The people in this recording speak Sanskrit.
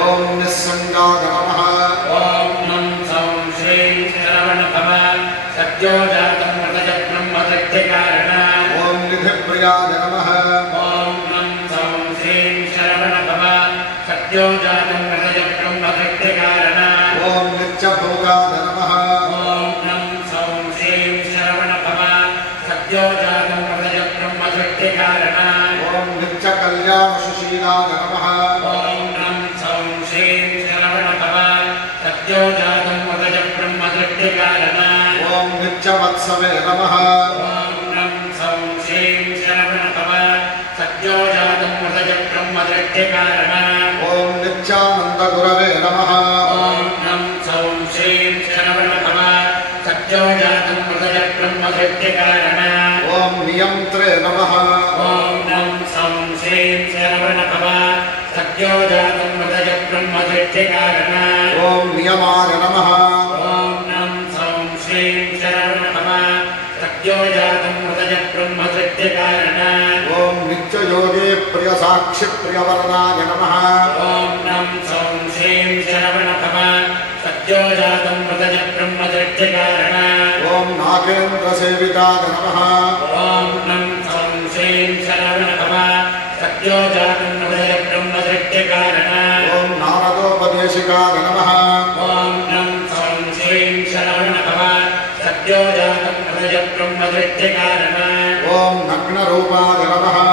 ओम निस्संगाय नमः। ओम नम सौं श्रीं शरवणभव सत्योजातं मृतज ब्रह्मसत्यकारण। ओम निधिप्रियाय नमः। ओम नम सौं श्रीं शरवणभव सत्योजातं मृतज ब्रह्मसत्यकारण। ओम नित्यभोगाय नमः। ओम नम सौं श्रीं शरवणभव सत्योजातं मृतज ब्रह्मसत्यकारण। ओम नित्यकल्याण सुशीलाय नमः। ओम नम सौं श्रीं शरवणभव सत्योजातं मृतज ब्रह्मसत्यकारण। ओम नित्यवत्सवे नमः। ओम नम सौं श्रीं शरवणभव सत्योजातं मृतज ब्रह्मसत्यकारण। ओम नित्यानंदगुरवे नमः। ओम नम सौं श्रीं शरवणभव सत्योजातं मृतज ब्रह्मसत्यकारण। ओम नियंत्रे नमः। ओम नम सौं श्रीं शरवणभव सत्योजातं मृतज ब्रह्मसत्यकारण। ओम नियमाय नमः। ओम नम सौं श्रीं शरवणभव सत्योजातं मृतज ब्रह्मसत्यकारण। ओम नित्ययोगे प्रिय साक्षि प्रियवरदाय नमः। ओम नम सौं श्रीं शरवणभव सत्योजातं मृतज ब्रह्मसत्यकारण। ओम नागेन्द्र सेविताय नमः। ओम नम सौं श्रीं शरवणभव सत्योजातं मृतज ब्रह्मसत्यकारण। ओम नारदोपदेशिकाय नमः। ओम नम सौं श्रीं शरवणभव सत्योजातं मृतज ब्रह्मसत्यकारण। ओम नग्न रूपाय